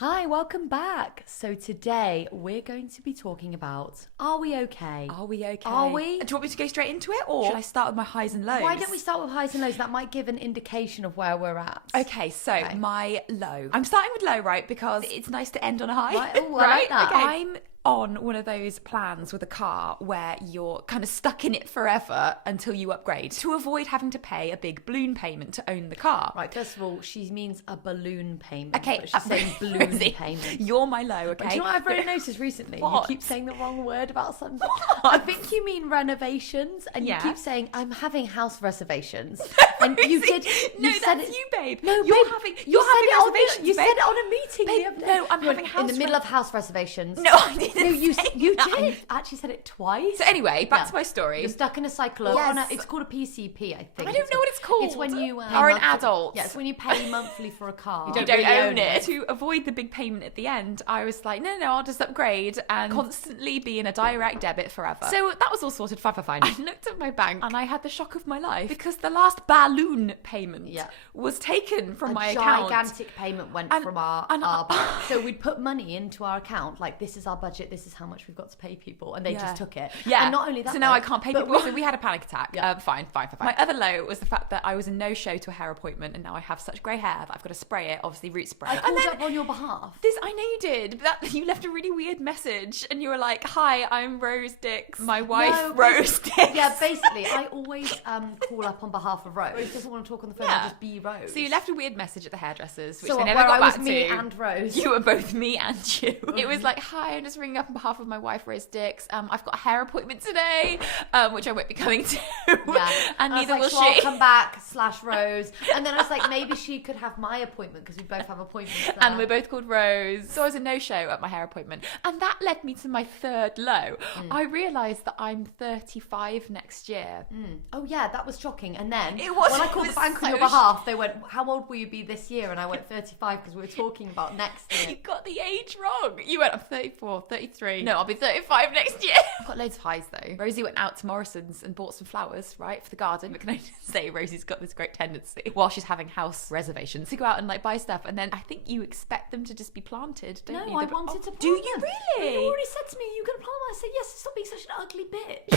Hi, welcome back. So today we're going to be talking about, are we okay? Are we okay? Are we? Do you want me to go straight into it, or should I start with my highs and lows? Why don't we start with highs and lows? That might give an indication of where we're at. Okay, so my low. I'm starting with low, right? Because it's nice to end on a high. Right, I like that. Okay. I'm on one of those plans with a car where you're kind of stuck in it forever until you upgrade to avoid having to pay a big balloon payment to own the car. Right, first of all, she means a balloon payment. Okay, but she's saying balloon Rosie, payment. You're my low, okay? But do you know what I've really noticed recently? What? You keep saying the wrong word about something. What? I think you mean renovations, and Yeah. you keep saying, I'm having house reservations. No, And you Rosie, did. No, said that's it, you, babe. No, you're babe, having you said it on reservations. you babe. said it on a meeting Babe, the other day. no, I'm You went having house in the middle of house reservations. No, I didn't. No, you say you that. did. Actually said it twice. So anyway, back to my story. You're stuck in a cycle of. Yes. Oh, no, it's called a PCP, I think. I don't know what it's called. It's when you are an adult. Yeah, it's when you pay monthly for a car. You don't own it. To avoid the big payment at the end, I was like, no, I'll just upgrade and constantly be in a direct debit forever. So that was all sorted, fine. I looked at my bank and I had the shock of my life because the last balloon payment was taken from my account. A gigantic payment went from our bank. So we'd put money into our account, like this is our budget, this is how much we've got to pay people, and they just took it. Yeah. And not only that, so now I can't pay people. So we had a panic attack. Yeah. Fine. My other low was the fact that I was a no-show to a hair appointment, and now I have such grey hair that I've got to spray it, obviously root spray. I called up on your behalf. I know you did, but you left a really weird message, and you were like, "Hi, I'm Rose Dix, my wife, Rose Dix." Yeah, basically, I always call up on behalf of Rose. Rose doesn't want to talk on the phone. I'll just be Rose. So you left a weird message at the hairdressers, which so they never where got I was back me to. and Rose. You were both me and you. It was like, "Hi, I'm just ringing up on behalf of my wife, Rose Dix. I've got a hair appointment today, which I won't be coming to." Yeah. And neither will I'll she. come back /Rose. And then I was like, maybe she could have my appointment because we both have appointments there. And we're both called Rose. So I was a no-show at my hair appointment. And that led me to my third low. I realised that I'm 35 next year. Oh yeah, that was shocking. And then It was- when I it called was the bank so on your behalf, they went, "How old will you be this year?" And I went 35 because we were talking about next You year. got the age wrong. You went, I'm 34, 33. No, I'll be 35 next year. I've got loads of highs though. Rosie went out to Morrison's and bought some flowers, right, for the garden. But can I just say, Rosie's got this great tendency while she's having house reservations to go out and like buy stuff, and then I think you expect them to just be planted, don't you? No, I wanted to plant Do you them. really? You already said to me, "You're going to plant them." I said, "Yes, stop being such an ugly bitch."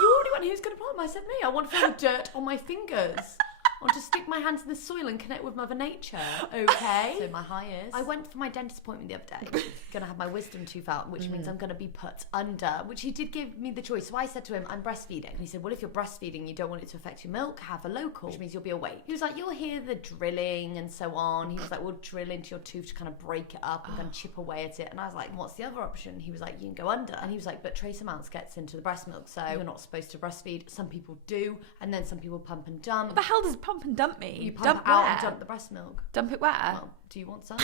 You already went, "Who's going to plant them?" I said, "Me. I want to feel the dirt on my fingers. I want to stick my hands in the soil and connect with Mother Nature." Okay. So my high is, I went for my dentist appointment the other day. Going to have my wisdom tooth out, which means I'm going to be put under, which he did give me the choice. So I said to him, "I'm breastfeeding." And he said, "Well, if you're breastfeeding, you don't want it to affect your milk, have a local, which means you'll be awake." He was like, "You'll hear the drilling and so on." He was like, "We'll drill into your tooth to kind of break it up and then chip away at it." And I was like, "What's the other option?" He was like, "You can go under." And he was like, "But trace amounts gets into the breast milk, so you're not supposed to breastfeed. Some people do, and then some people pump and dump." What the hell does pump and dump mean? You pump dump it out where? and dump the breast milk. Dump it where? Well, do you want some?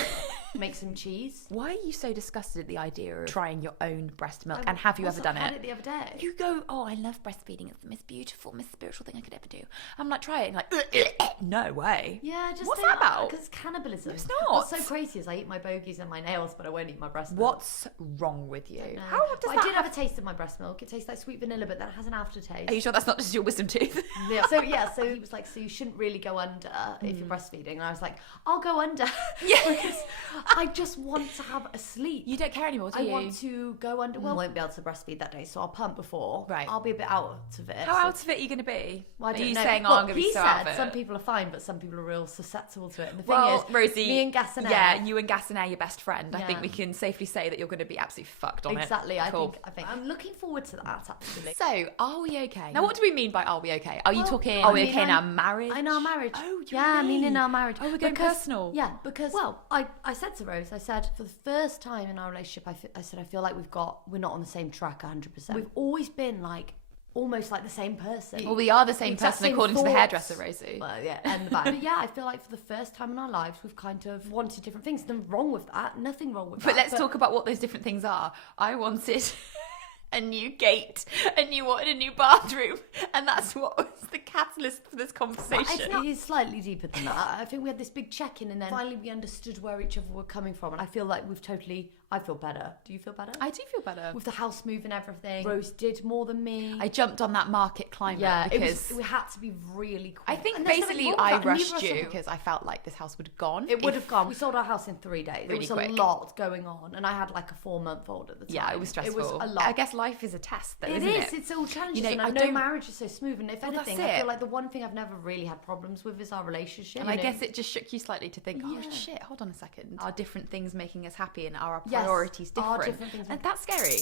Make some cheese. Why are you so disgusted at the idea of trying your own breast milk? And have you ever done I had it? it the other day. You go, "Oh, I love breastfeeding. It's the most beautiful, most spiritual thing I could ever do." I'm like, "Try it." And like, no way. Yeah, just What's don't that about? Because cannibalism. It's not. What's so crazy is I eat my bogies and my nails, but I won't eat my breast milk. What's wrong with you? No. How does But that I did have a taste of my breast milk. It tastes like sweet vanilla, but that has an aftertaste. Are you sure that's not just your wisdom tooth? Yeah. So he was like, "So you shouldn't really go under if you're breastfeeding." And I was like, "I'll go under." Yeah. Because I just want to have a sleep. You don't care anymore, do you? I want to go under. Well, I won't be able to breastfeed that day, so I'll pump before. Right. I'll be a bit out of it. How out of it are you going to be? Well, I Are don't you know. saying, "Oh, Well, I'm going to be he so out of said it"? some people are fine, but some people are real susceptible to it. And the thing Well, is, Rosie, me and Gas and Air. Yeah, you and Gas and Air, your best friend. I think Yeah. we can safely say that you're going to be absolutely fucked on Exactly. it. I think I'm looking forward to that actually. So, are we okay? Now, what do we mean by "are we okay"? Are you Well, talking? I Are we mean, okay in our marriage? In our marriage. Oh, yeah, I mean in our marriage. Oh, we're going personal. Yeah, because I said to Rose, I said for the first time in our relationship, I said I feel like we're not on the same track 100%. We've always been like almost like the same person. Well, we are the same Exact person same according to the thoughts. hairdresser, Rosie. Well, yeah, and the back. But yeah, I feel like for the first time in our lives, we've kind of wanted different things. Nothing wrong with that. Nothing wrong with that. But let's talk about what those different things are. I wanted a new gate, and you wanted a new bathroom, and that's what was the catalyst for this It conversation. is slightly deeper than that. I think we had this big check-in and then finally we understood where each other were coming from. And I feel like I feel better. Do you feel better? I do feel better. With the house move and everything. Rose did more than me. I jumped on that market climate because we had to be really quick. I think And there's basically nothing wrong I with that. Neither rushed of us you have- because I felt like this house would have gone. It would have gone. We sold our house in 3 days. Really It was quick. a lot going on, and I had like a 4-month-old at the time. Yeah, it was stressful. It was a lot. I guess life is a test, though, It isn't is. it? It's all challenges, You know, and I I know don't- marriage is so smooth. And if Well, that's anything, I it. feel like the one thing I've never really had problems with is our relationship. And I guess it just shook you slightly to think, oh Yeah. shit, hold on a second. Are different things making us happy, and are our Yes, priorities are different? different things And that's scary.